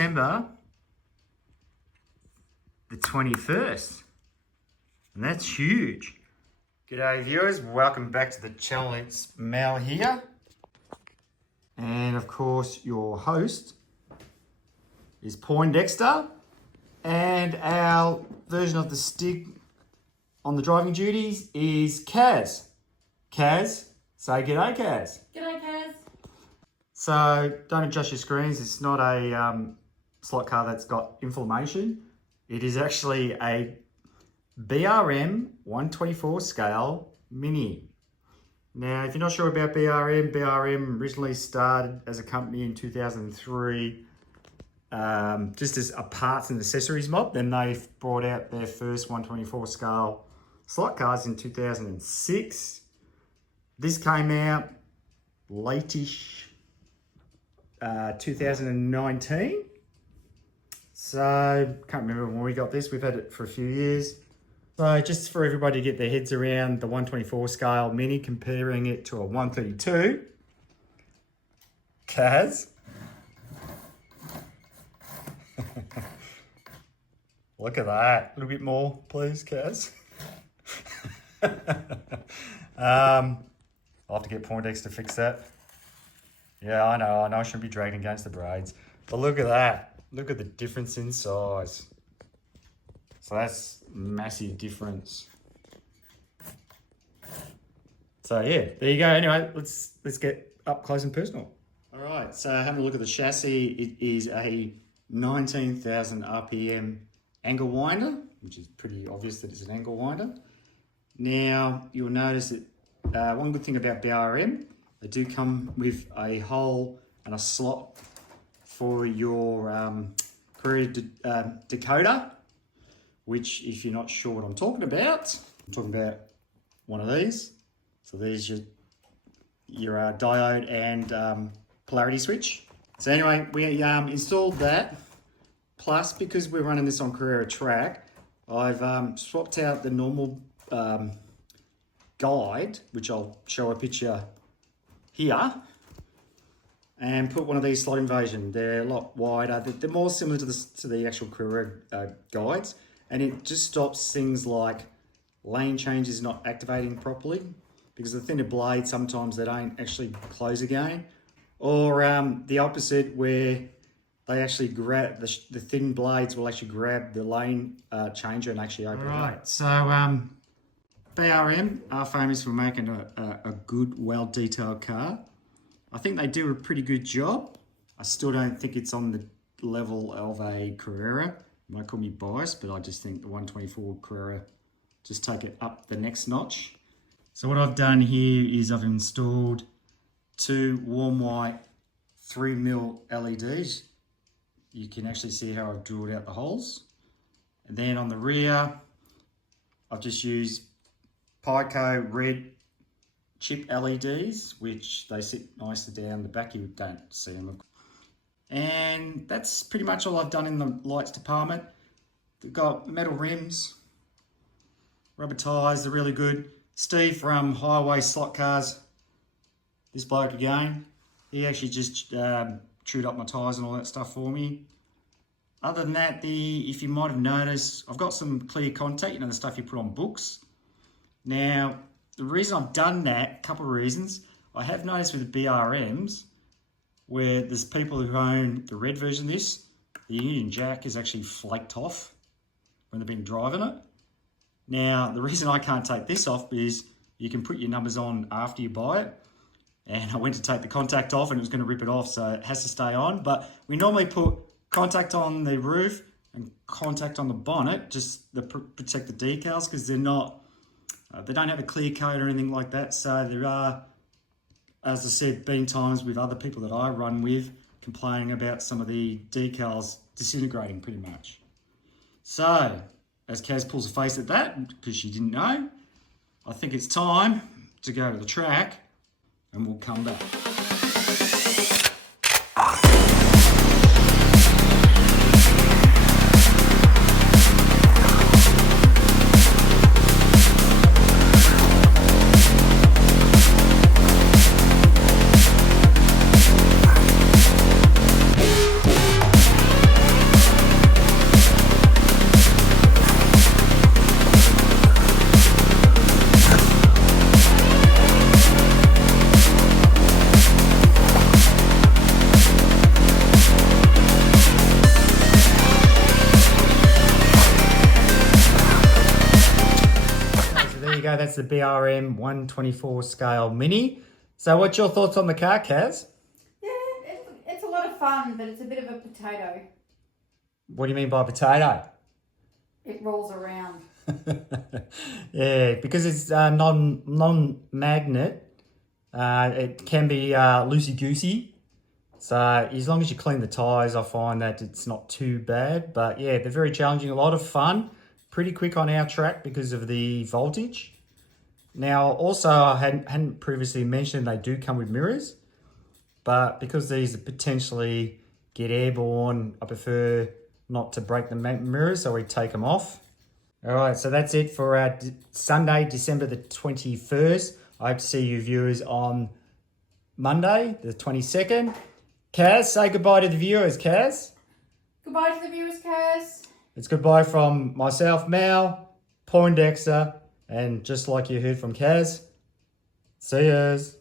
December the 21st. And that's huge. G'day viewers, welcome back to the channel. It's Mal here. And of course your host is Poindexter. And our version of the stick on the driving duties is Kaz. Kaz, say g'day Kaz. G'day, Kaz. So don't adjust your screens. It's not a slot car that's got inflammation. It is actually a BRM 124 scale Mini. Now, if you're not sure about BRM originally started as a company in 2003, just as a parts and accessories mob. Then they brought out their first 124 scale slot cars in 2006. This came out late-ish 2019. So, can't remember when we got this. We've had it for a few years. So, just for everybody to get their heads around the 124 scale Mini, comparing it to a 132. Kaz. Look at that. A little bit more, please, Kaz. I'll have to get Poindex to fix that. Yeah, I know I shouldn't be dragging against the braids. But look at that. Look at the difference in size. So that's massive difference. So yeah, there you go. Anyway, let's get up close and personal. All right, so having a look at the chassis, it is a 19,000 RPM angle winder, which is pretty obvious that it's an angle winder. Now, you'll notice that one good thing about BRM, they do come with a hole and a slot for your Carrera decoder, which, if you're not sure what I'm talking about one of these. So there's your diode and polarity switch. So anyway, we installed that. Plus, because we're running this on Carrera Track, I've swapped out the normal guide, which I'll show a picture here, and put one of these slot invasion. They're a lot wider. They're more similar to the actual Carrera guides, and it just stops things like lane changes not activating properly, because the thinner blades, sometimes they don't actually close again, or the opposite, where they actually grab, the thin blades will actually grab the lane changer and actually open it up. Right, so BRM are famous for making a good, well-detailed car. I think they do a pretty good job. I still don't think it's on the level of a Carrera. You might call me biased, but I just think the 124 Carrera just take it up the next notch. So what I've done here is I've installed two warm white 3mm LEDs. You can actually see how I've drilled out the holes. And then on the rear, I've just used Pico red chip LEDs, which they sit nicely down the back. You don't see them. And that's pretty much all I've done in the lights department. They've got metal rims, rubber tyres, they're really good. Steve from Highway Slot Cars, this bloke again, he actually just chewed up my tyres and all that stuff for me. Other than that, if you might have noticed, I've got some clear contact, the stuff you put on books. Now, the reason I've done that, a couple of reasons. I have noticed with the BRMs, where there's people who own the red version of this, the Union Jack is actually flaked off when they've been driving it. Now, the reason I can't take this off is you can put your numbers on after you buy it. And I went to take the contact off and it was going to rip it off, so it has to stay on. But we normally put contact on the roof and contact on the bonnet, just to protect the decals, because they're not, they don't have a clear coat or anything like that. So there are, as I said, been times with other people that I run with complaining about some of the decals disintegrating pretty much. So, as Kaz pulls a face at that, because she didn't know, I think it's time to go to the track and we'll come back. that's the BRM 124 scale Mini. So what's your thoughts on the car, Kaz? Yeah, it's a lot of fun, but it's a bit of a potato. What do you mean by potato? It rolls around. Yeah, because it's non-magnet, it can be loosey-goosey. So as long as you clean the tyres, I find that it's not too bad. But yeah, they're very challenging, a lot of fun. Pretty quick on our track because of the voltage. Now, also, I hadn't previously mentioned they do come with mirrors. But because these potentially get airborne, I prefer not to break the mirrors, so we take them off. All right, so that's it for our Sunday, December the 21st. I hope to see you viewers on Monday, the 22nd. Kaz, say goodbye to the viewers, Kaz. Goodbye to the viewers, Kaz. It's goodbye from myself, Mal, Poindexter, and just like you heard from Kaz, see yous.